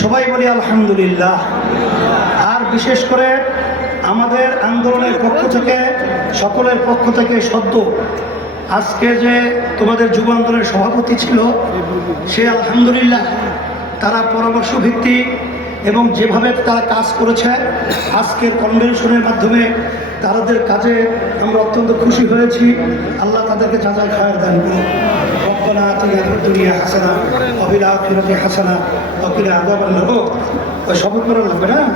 সবাই বলি আলহামদুলিল্লাহ। আর বিশেষ করে আমাদের আন্দোলনের পক্ষ থেকে, সকলের পক্ষ থেকে সদ্য আজকে যে তোমাদের যুব আন্দোলনের সভাপতি ছিল, সে আলহামদুলিল্লাহ তারা পরামর্শ ভিত্তিক এবং যেভাবে তারা কাজ করেছে, আজকের কনভেনশনের মাধ্যমে তাদের কাজে আমরা অত্যন্ত খুশি হয়েছি। আল্লাহ তাদেরকে যাচাই খায়ের দান আতিনা ফিদ দুনিয়া হাসানা ওয়া কিনা আযাবান নার ওই সব করে লাগবে না?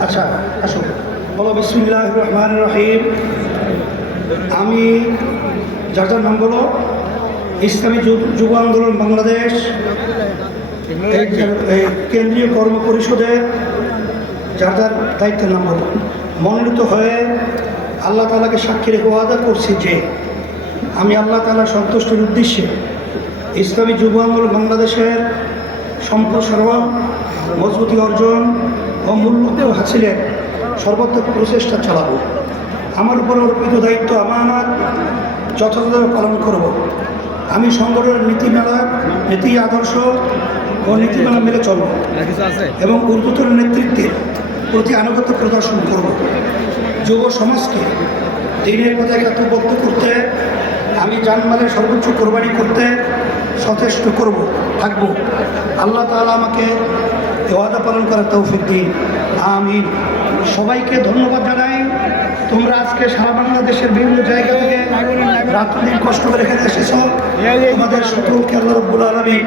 আচ্ছা আসো। বলো, বিসমিল্লাহির রহমানির রহিম। আমি যার যার নাম বলো, ইসলামী যুব- আন্দোলন বাংলাদেশ কেন্দ্রীয় কর্ম পরিষদের যার যার দায়িত্বের নাম বলো। মনোনীত হয়ে আল্লাহ তালাকে সাক্ষী রেখে ওয়াদা করছি যে, আমি আল্লাহ তালা সন্তুষ্টির উদ্দেশ্যে ইসলামী যুব আন্দোলন বাংলাদেশের সম্প্রসারণ মজবুতি অর্জন ও মূল্য হাসিলের সর্বাত্মক প্রচেষ্টা চালাবো। আমার উপর অর্পিত দায়িত্ব, আমানত যথাযথভাবে পালন করব। আমি সংগঠনের নীতিমেলা নীতি আদর্শ ও নীতিমেলা মেনে চলব এবং ঊর্ধ্বতন নেতৃত্বের প্রতি আনুগত্য প্রদর্শন করব। যুব সমাজকে দিনের পথে একাত্মবদ্ধ করতে, আমি জানমালের সর্বোচ্চ কোরবানি করতে সচেষ্ট করব, থাকব। আল্লাহ তালা আমাকে ওয়াদা পালন করার তৌফিক দিন। আমিন। সবাইকে ধন্যবাদ জানাই। তোমরা আজকে সারা বাংলাদেশের বিভিন্ন জায়গা থেকে রাত্রি কষ্ট করে এখানে এসেছ। তোমাদের সকলকে আল্লাহ রব্বুল আলমী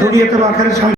দুনিয়াতে শান্তি